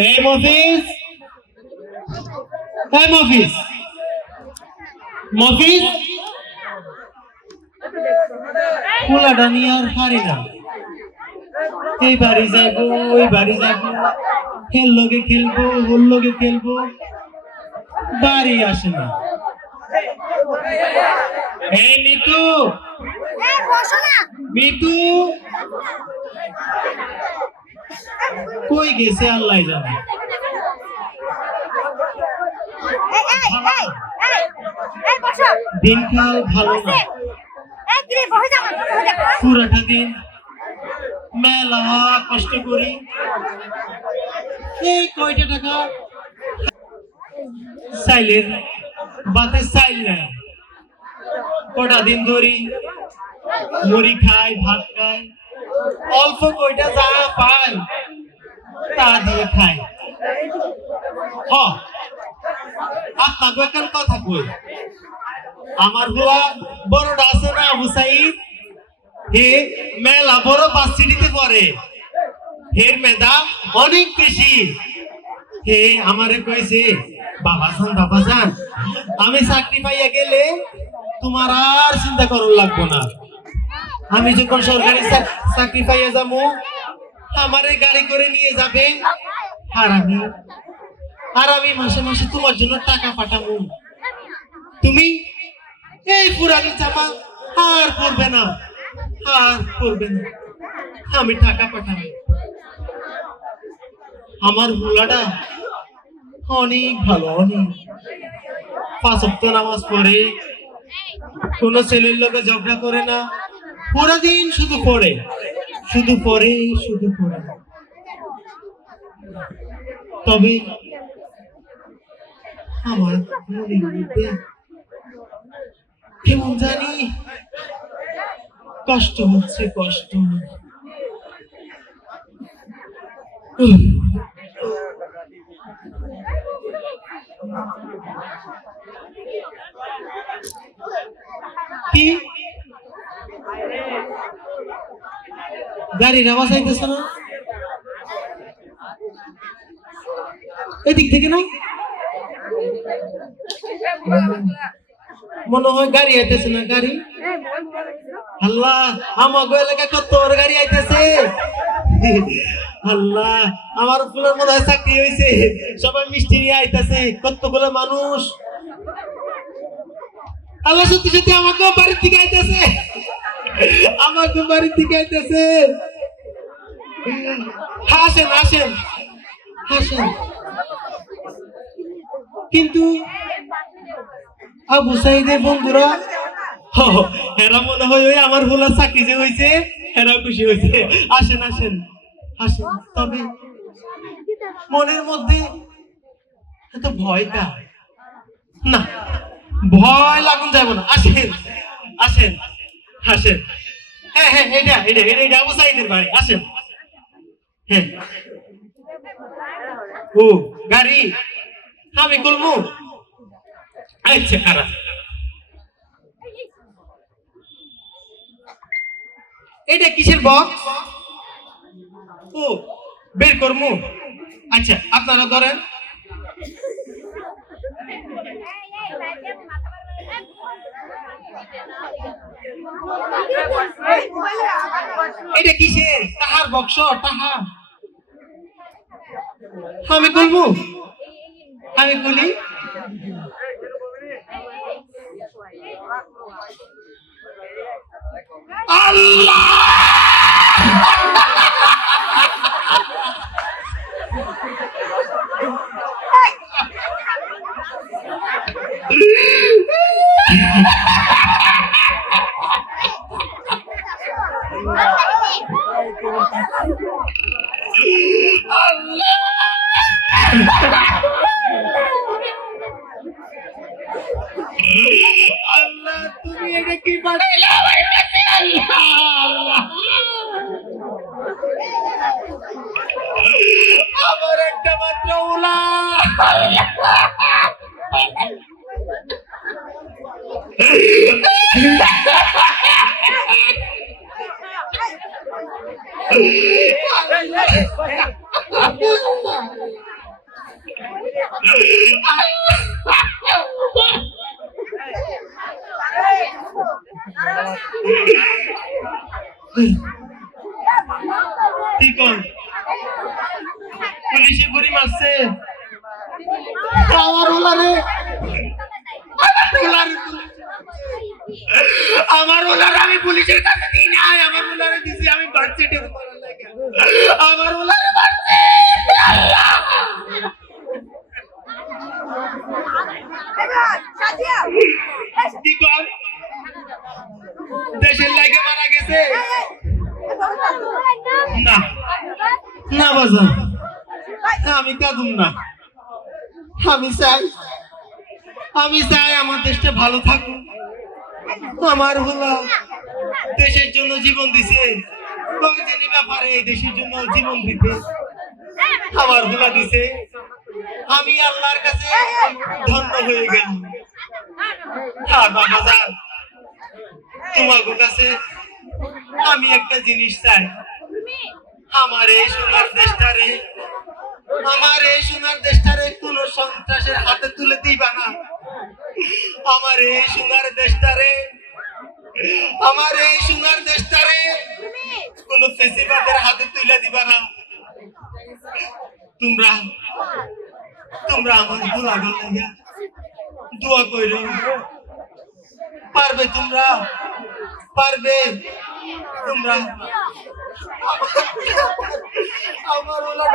এই মফিজ, এই মফিজ, মফিজ পোলাটা নিয়ে আর হারি না। এই বাড়ি যাবো, ওই বাড়ি যাবো, লগে খেলবো, ওর লগে খেলবো, বাড়ি আসে না। এই মিতু, মিতু কই গেছে আল্লাহ জানে। দিনকাল ভালো না, পুরাটা দিন মেলা কষ্ট করি, এই কয়টা টাকা চাইলের বাতে চাইল না। কটা দিন ধরি মুড়ি খাই, ভাত খাই, অল্প কয়টা যা পাই তা দিয়ে খাই। আপনাকে একটা কথা কই, আমার হুয়া বড়টা আছে না আবু সাইদ, হে মেলা বড় ভার্সিটিতে পড়ে, এর মেধা অনেক বেশি। হে আমারে কইছে, বাবা জান আমি চাকরি পাইয়া গেলে তোমার আর চিন্তা করার লাগবো না। আমি যখন সরকারি চাকরি পাইয়া যাবো, আমারে গাড়ি করে নিয়ে যাবে, আর আমি মাসে মাসে তোমার জন্য টাকা পাঠাবো। তুমি এই পুরানি জামা আর পরবে না, আর পরবে না, আমি টাকা পাঠাবো। আমার হুলাটা অনেক ভালো, অনেক 5 ওয়াক্ত নামাজ পড়ে, কোন ছেলের লোকে ঝগড়া করে না, পুরা দিন শুধু পড়ে, শুধু পড়ে, শুধু পড়ে। তবে আমার মনের মধ্যে কেমন জানি কষ্ট হচ্ছে, কষ্ট। কি গাড়ির আওয়াজ আইতেছে না? এদিক থেকে না, মনে হয় গাড়ি আইতেছে না। গাড়ি আল্লাহ, আমাগো এলাকা কত গাড়ি আইতেছে। আল্লাহ, আমার ফুলের মনে হয় চাকরি হয়েছে, সবাই মিষ্টি নিয়ে আইতেছে, কতগুলো মানুষ। আল্লাহ, সত্যি সত্যি আমাকে বাড়ির থেকে আইতেছে, আমাকে বাড়ির থেকে আইতেছে। হাসেন, হাসেন, হাসেন। কিন্তু আবু সাইদের বন্ধুরা, এরা মনে হয় ওই আমার ভোলার চাকরি যে হয়েছে, এরা খুশি হয়েছে। আসেন, আসেন, আসেন। তবে মনের মধ্যে এত ভয়টা না, ভয় লাগুন যাব না। আসেন, আসেন, আসেন। হ্যাঁ হ্যাঁ, এটা এটা এটা এটা আবু সাইদের বাড়ি। আসেন। হ্যাঁ, ও গাড়ি আমি খুলবো। আচ্ছা, খারাপ। এটা কিসের বক্স? ও বের করবো। আচ্ছা, আপনারা ধরেন। এটা কিসের? তাহার বক্স, তাহা আমি খুলবো, আমি খুলি। আল্লাহ, আল্লাহ, তুমি এটা কি বানাইলা? আমার একটা মাত্র উলা। পুলিশে গুলি মারছে আমার ওলারে আমার ওলার আমি পুলিশের কাছে দিই নাই আমার ওলারে দিছি আমি বাচ্চাটা আমার ওলারে মারছে কি কর দেশের লাগে মারা গেছে না না বাজার আমি কাঁদুম না আমি চাই আমার দেশটা ভালো থাকুক আমার হলা দেশের জন্য জীবন দিছে প্রয়োজনীয় ব্যাপারে এই দেশের জন্য জীবন দিতে আমার হলা দিছে আমি আল্লাহর কাছে ধন্য হয়ে গেলাম হ্যাঁ বাবাজান তোমার কাছে আমি একটা জিনিস চাই আমার এই সোনার দেশটারে কোন সন্ত্রাসের হাতে তুলে দিবা না আমার এই সোনার দেশটারে কোন ফেসিবাদের হাতে তুলে দিবা না তোমরা আমার দোয়াগল লাগিয়া দোয়া কইরো পারবে তোমরা আমার ওলা